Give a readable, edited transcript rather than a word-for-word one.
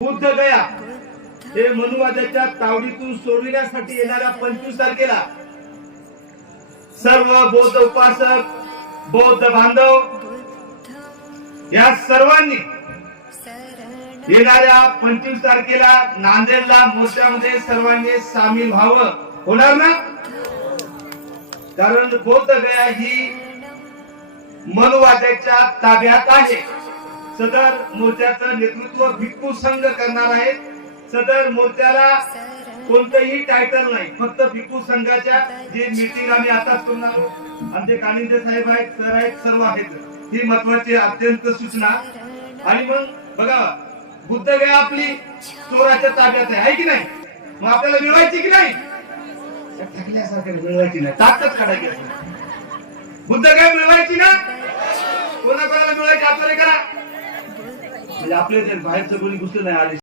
बुद्ध गया हे मनुवादाच्या तावडीतून सोडविण्यासाठी येणाऱ्या 25 तारखेला सर्व बौद्ध उपासक, बौद्ध बांधव या सर्वांनी येणाऱ्या 25 तारखेला नांदेडला मोर्चामध्ये सर्वांनी सामील व्हावं. होणार ना? कारण बौद्ध गया ही मनुवादाच्या ताब्यात आहे. सदर मोर्चाचं नेतृत्व भिक्खू संघ करणार आहे. सदर मोर्चाला कोणतंही टायटल नाही, फक्त भिक्खू संघाच्या जे मीटिंग आम्ही आताच करणार आहोत. आमचे कानिंदे साहेब आहेत, सर आहेत, सर्व आहेत. ही महत्वाची अत्यंत सूचना. आणि मग बघा, बुद्ध गया आपली चोराच्या ताब्यात आहे की नाही? मग आपल्याला मिळवायची की नाही? टाकल्यासारखं मिळवायची नाही, ताकद काढायची. बुद्ध गया मिळवायची ना? कोणाकोणाला मिळवायची आपल्याला करा. म्हणजे आपले बाहेरचं कोणी घुसलं नाही आले.